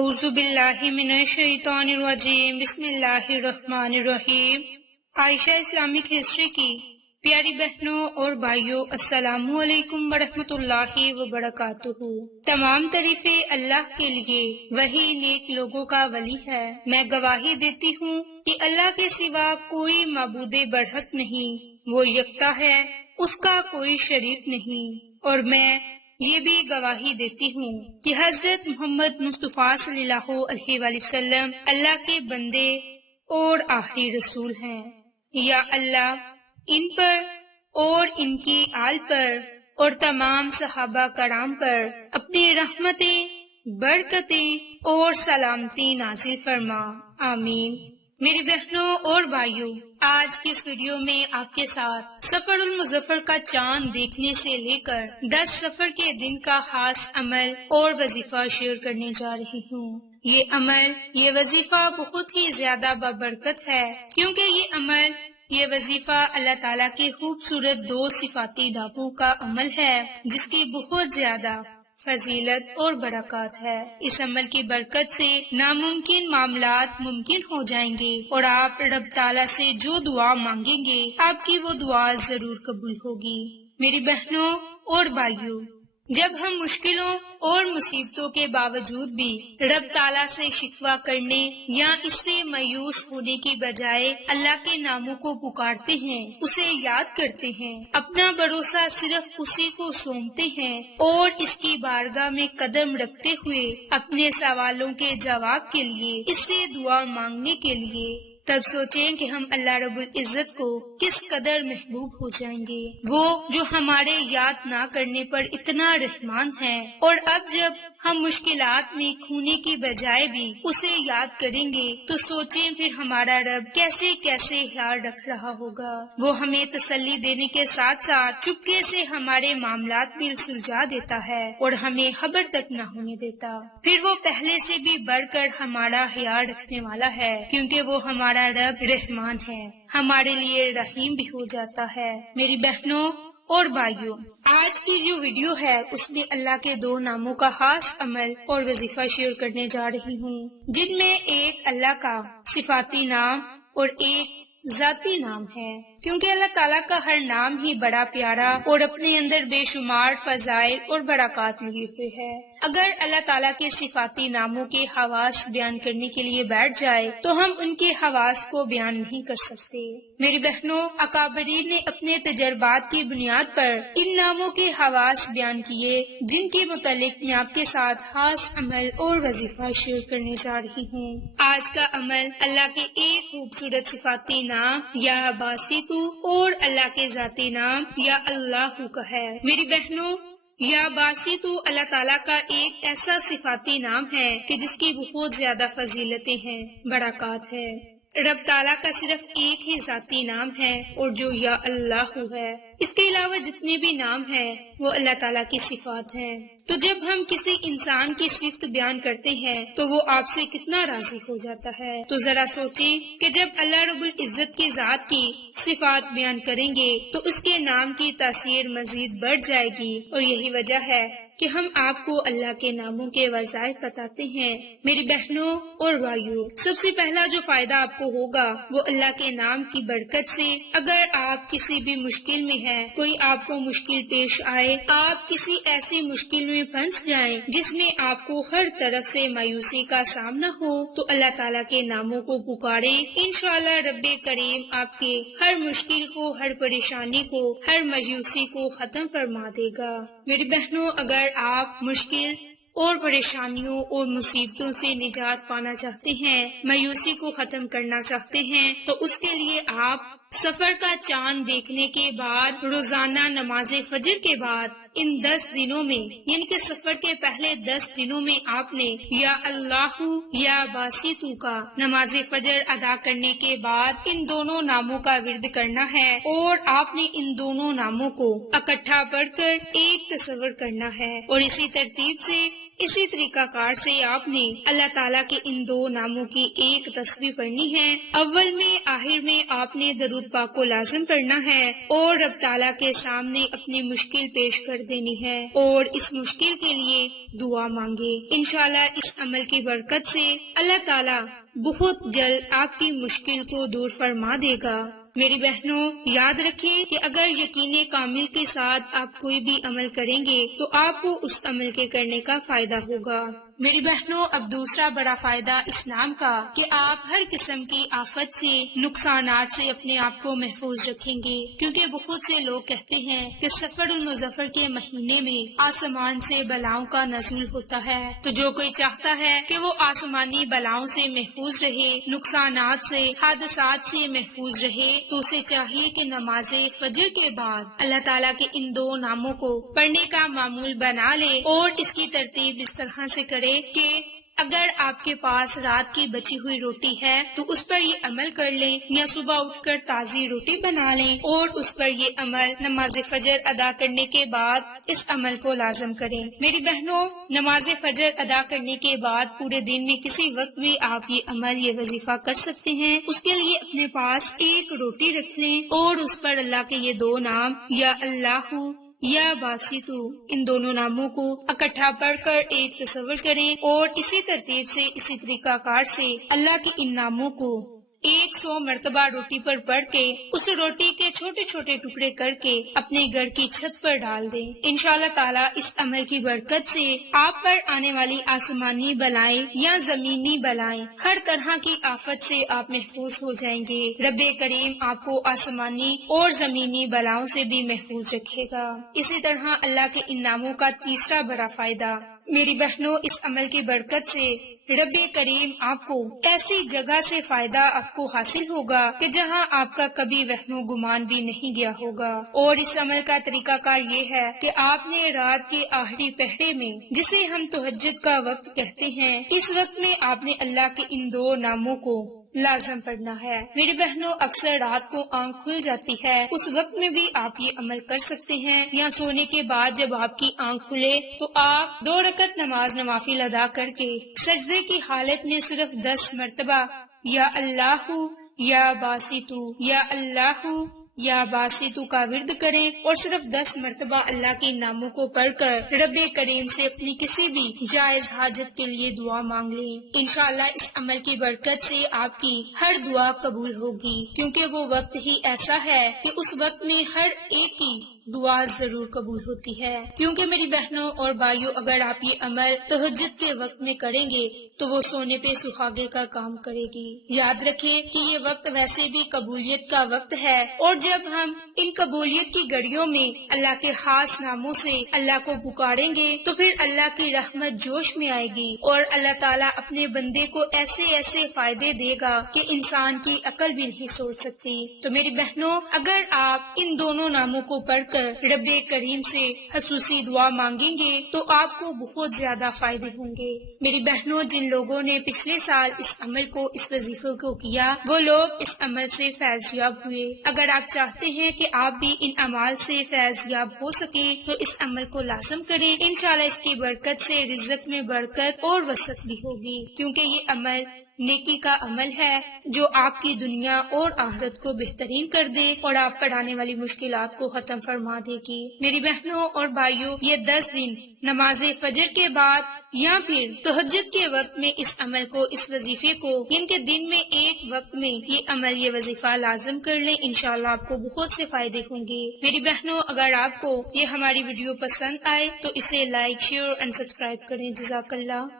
اعوذ باللہ من الشیطان الرجیم، بسم اللہ الرحمن الرحیم۔ عائشہ اسلامک ہسٹری کی پیاری بہنوں اور بھائیوں، السلام علیکم ورحمۃ اللہ وبرکاتہ۔ تمام تعریفیں اللہ کے لیے، وہی نیک لوگوں کا ولی ہے۔ میں گواہی دیتی ہوں کہ اللہ کے سوا کوئی معبود برحق نہیں، وہ یکتا ہے، اس کا کوئی شریک نہیں۔ اور میں یہ بھی گواہی دیتی ہوں کہ حضرت محمد مصطفیٰ صلی اللہ علیہ وآلہ وسلم اللہ کے بندے اور آخری رسول ہیں۔ یا اللہ ان پر اور ان کی آل پر اور تمام صحابہ کرام پر اپنی رحمتیں، برکتیں اور سلامتی نازل فرما، آمین۔ میری بہنوں اور بھائیوں، آج کی اس ویڈیو میں آپ کے ساتھ سفر المظفر کا چاند دیکھنے سے لے کر 10 سفر کے دن کا خاص عمل اور وظیفہ شیئر کرنے جا رہی ہوں۔ یہ عمل، یہ وظیفہ بہت ہی زیادہ بابرکت ہے، کیونکہ یہ عمل، یہ وظیفہ اللہ تعالیٰ کے خوبصورت 2 صفاتی ناموں کا عمل ہے، جس کی بہت زیادہ فضیلت اور برکات ہے۔ اس عمل کی برکت سے ناممکن معاملات ممکن ہو جائیں گے، اور آپ رب تعالیٰ سے جو دعا مانگیں گے، آپ کی وہ دعا ضرور قبول ہوگی۔ میری بہنوں اور بھائیوں، جب ہم مشکلوں اور مصیبتوں کے باوجود بھی رب تعالیٰ سے شکوہ کرنے یا اس سے مایوس ہونے کی بجائے اللہ کے ناموں کو پکارتے ہیں، اسے یاد کرتے ہیں، اپنا بھروسہ صرف اسی کو سونپتے ہیں اور اس کی بارگاہ میں قدم رکھتے ہوئے اپنے سوالوں کے جواب کے لیے، اس سے دعا مانگنے کے لیے، تب سوچیں کہ ہم اللہ رب العزت کو کس قدر محبوب ہو جائیں گے، وہ جو ہمارے یاد نہ کرنے پر اتنا رحمان ہے۔ اور اب جب ہم مشکلات میں کھونے کی بجائے بھی اسے یاد کریں گے تو سوچیں پھر ہمارا رب کیسے کیسے خیال رکھ رہا ہوگا۔ وہ ہمیں تسلی دینے کے ساتھ ساتھ چپکے سے ہمارے معاملات بھی سلجھا دیتا ہے اور ہمیں خبر تک نہ ہونے دیتا۔ پھر وہ پہلے سے بھی بڑھ کر ہمارا خیال رکھنے والا ہے، کیونکہ وہ ہمارا رب رحمان ہے، ہمارے لیے رحیم بھی ہو جاتا ہے۔ میری بہنوں اور بھائیوں، آج کی جو ویڈیو ہے اس میں اللہ کے 2 ناموں کا خاص عمل اور وظیفہ شیئر کرنے جا رہی ہوں، جن میں ایک اللہ کا صفاتی نام اور ایک ذاتی نام ہے، کیونکہ اللہ تعالیٰ کا ہر نام ہی بڑا پیارا اور اپنے اندر بے شمار فضائل اور برکات لیے ہوئے ہے۔ اگر اللہ تعالیٰ کے صفاتی ناموں کے خواص بیان کرنے کے لیے بیٹھ جائے تو ہم ان کے خواص کو بیان نہیں کر سکتے۔ میری بہنوں، اکابرین نے اپنے تجربات کی بنیاد پر ان ناموں کے خواص بیان کیے، جن کے متعلق میں آپ کے ساتھ خاص عمل اور وظیفہ شیئر کرنے جا رہی ہوں۔ آج کا عمل اللہ کے ایک خوبصورت صفاتی نام یا باسطو اور اللہ کے ذاتی نام یا اللہ کا ہے۔ میری بہنوں، یا باسطو اللہ تعالیٰ کا ایک ایسا صفاتی نام ہے کہ جس کی بہت زیادہ فضیلتیں ہیں، برکات ہے۔ رب تعالیٰ کا صرف ایک ہی ذاتی نام ہے اور جو یا اللہ ہے۔ اس کے علاوہ جتنے بھی نام ہیں وہ اللہ تعالیٰ کی صفات ہیں۔ تو جب ہم کسی انسان کی صفت بیان کرتے ہیں تو وہ آپ سے کتنا راضی ہو جاتا ہے۔ تو ذرا سوچیں کہ جب اللہ رب العزت کی ذات کی صفات بیان کریں گے تو اس کے نام کی تاثیر مزید بڑھ جائے گی، اور یہی وجہ ہے کہ ہم آپ کو اللہ کے ناموں کے وظائف بتاتے ہیں۔ میری بہنوں اور بھائیوں، سب سے پہلا جو فائدہ آپ کو ہوگا وہ اللہ کے نام کی برکت سے، اگر آپ کسی بھی مشکل میں ہیں، کوئی آپ کو مشکل پیش آئے، آپ کسی ایسی مشکل میں پھنس جائیں جس میں آپ کو ہر طرف سے مایوسی کا سامنا ہو، تو اللہ تعالیٰ کے ناموں کو پکاریں، انشاءاللہ رب کریم آپ کے ہر مشکل کو، ہر پریشانی کو، ہر مایوسی کو ختم فرما دے گا۔ میری بہنوں، اگر آپ مشکل اور پریشانیوں اور مصیبتوں سے نجات پانا چاہتے ہیں، مایوسی کو ختم کرنا چاہتے ہیں، تو اس کے لیے آپ سفر کا چاند دیکھنے کے بعد، روزانہ نماز فجر کے بعد، ان 10 دنوں میں، یعنی کہ سفر کے پہلے 10 دنوں میں آپ نے یا اللہ یا باسطو کا نماز فجر ادا کرنے کے بعد ان دونوں ناموں کا ورد کرنا ہے، اور آپ نے ان دونوں ناموں کو اکٹھا پڑھ کر ایک تصور کرنا ہے، اور اسی ترتیب سے اسی طریقہ کار سے آپ نے اللہ تعالیٰ کے ان دو ناموں کی ایک تسبیح پڑھنی ہے۔ اول میں آخر میں آپ نے درود پاک کو لازم پڑھنا ہے اور رب تعالیٰ کے سامنے اپنی مشکل پیش کر دینی ہے اور اس مشکل کے لیے دعا مانگے۔ انشاءاللہ اس عمل کی برکت سے اللہ تعالیٰ بہت جلد آپ کی مشکل کو دور فرما دے گا۔ میری بہنوں، یاد رکھیں کہ اگر یقین کامل کے ساتھ آپ کوئی بھی عمل کریں گے تو آپ کو اس عمل کے کرنے کا فائدہ ہوگا۔ میری بہنوں، اب دوسرا بڑا فائدہ اسلام کا کہ آپ ہر قسم کی آفت سے، نقصانات سے اپنے آپ کو محفوظ رکھیں گے، کیونکہ بہت سے لوگ کہتے ہیں کہ سفر المظفر کے مہینے میں آسمان سے بلاؤں کا نزول ہوتا ہے، تو جو کوئی چاہتا ہے کہ وہ آسمانی بلاؤں سے محفوظ رہے، نقصانات سے، حادثات سے محفوظ رہے، تو اسے چاہیے کہ نماز فجر کے بعد اللہ تعالیٰ کے ان دو ناموں کو پڑھنے کا معمول بنا لے اور اس کی ترتیب اس طرح سے کرے کہ اگر آپ کے پاس رات کی بچی ہوئی روٹی ہے تو اس پر یہ عمل کر لیں، یا صبح اٹھ کر تازی روٹی بنا لیں اور اس پر یہ عمل نماز فجر ادا کرنے کے بعد اس عمل کو لازم کریں۔ میری بہنوں، نماز فجر ادا کرنے کے بعد پورے دن میں کسی وقت بھی آپ یہ عمل، یہ وظیفہ کر سکتے ہیں۔ اس کے لیے اپنے پاس ایک روٹی رکھ لیں اور اس پر اللہ کے یہ دو نام یا اللہ یا باسطو، ان دونوں ناموں کو اکٹھا پڑھ کر ایک تصور کریں اور اسی ترتیب سے، اسی طریقہ کار سے اللہ کے ان ناموں کو 100 مرتبہ روٹی پر پڑھ کے اس روٹی کے چھوٹے چھوٹے ٹکڑے کر کے اپنے گھر کی چھت پر ڈال دیں۔ انشاءاللہ تعالیٰ اس عمل کی برکت سے آپ پر آنے والی آسمانی بلائیں یا زمینی بلائیں، ہر طرح کی آفت سے آپ محفوظ ہو جائیں گے۔ رب کریم آپ کو آسمانی اور زمینی بلاؤں سے بھی محفوظ رکھے گا۔ اسی طرح اللہ کے ان ناموں کا تیسرا بڑا فائدہ، میری بہنوں، اس عمل کی برکت سے رب کریم آپ کو ایسی جگہ سے فائدہ آپ کو حاصل ہوگا کہ جہاں آپ کا کبھی وہم و گمان بھی نہیں گیا ہوگا۔ اور اس عمل کا طریقہ کار یہ ہے کہ آپ نے رات کے آخری پہرے میں، جسے ہم تہجد کا وقت کہتے ہیں، اس وقت میں آپ نے اللہ کے ان دو ناموں کو لازم پڑھنا ہے۔ میری بہنوں، اکثر رات کو آنکھ کھل جاتی ہے، اس وقت میں بھی آپ یہ عمل کر سکتے ہیں، یا سونے کے بعد جب آپ کی آنکھ کھلے تو آپ 2 رکعت نماز نوافل ادا کر کے سجدے کی حالت میں صرف 10 مرتبہ یا اللہ یا باسطو یا اللہ یا باسطو کا ورد کریں اور صرف 10 مرتبہ اللہ کے ناموں کو پڑھ کر رب کریم سے اپنی کسی بھی جائز حاجت کے لیے دعا مانگ لیں۔ انشاءاللہ اس عمل کی برکت سے آپ کی ہر دعا قبول ہوگی، کیونکہ وہ وقت ہی ایسا ہے کہ اس وقت میں ہر ایک کی دعا ضرور قبول ہوتی ہے۔ کیونکہ میری بہنوں اور بھائیوں، اگر آپ یہ عمل تہجد کے وقت میں کریں گے تو وہ سونے پہ سہاگے کا کام کرے گی۔ یاد رکھیں کہ یہ وقت ویسے بھی قبولیت کا وقت ہے، اور جب ہم ان قبولیت کی گھڑیوں میں اللہ کے خاص ناموں سے اللہ کو پکاریں گے تو پھر اللہ کی رحمت جوش میں آئے گی اور اللہ تعالیٰ اپنے بندے کو ایسے ایسے فائدے دے گا کہ انسان کی عقل بھی نہیں سوچ سکتی۔ تو میری بہنوں، اگر آپ ان دونوں ناموں کو پڑھ کر رب کریم سے خصوصی دعا مانگیں گے تو آپ کو بہت زیادہ فائدے ہوں گے۔ میری بہنوں، جن لوگوں نے پچھلے سال اس عمل کو، اس وظیفے کو کیا، وہ لوگ اس عمل سے فیض یاب ہوئے۔ اگر آپ چاہتے ہیں کہ آپ بھی ان اعمال سے فیض یاب ہو سکیں تو اس عمل کو لازم کریں۔ انشاءاللہ اس کی برکت سے رزق میں برکت اور وسعت بھی ہوگی، کیونکہ یہ عمل نیکی کا عمل ہے جو آپ کی دنیا اور آخرت کو بہترین کر دے اور آپ پر آنے والی مشکلات کو ختم فرما دے گی۔ میری بہنوں اور بھائیوں، یہ 10 دن نماز فجر کے بعد یا پھر تہجد کے وقت میں اس عمل کو، اس وظیفے کو، ان کے دن میں ایک وقت میں یہ عمل، یہ وظیفہ لازم کر لیں۔ انشاءاللہ آپ کو بہت سے فائدے ہوں گے۔ میری بہنوں، اگر آپ کو یہ ہماری ویڈیو پسند آئے تو اسے لائک، شیئر اور سبسکرائب کریں۔ جزاک اللہ۔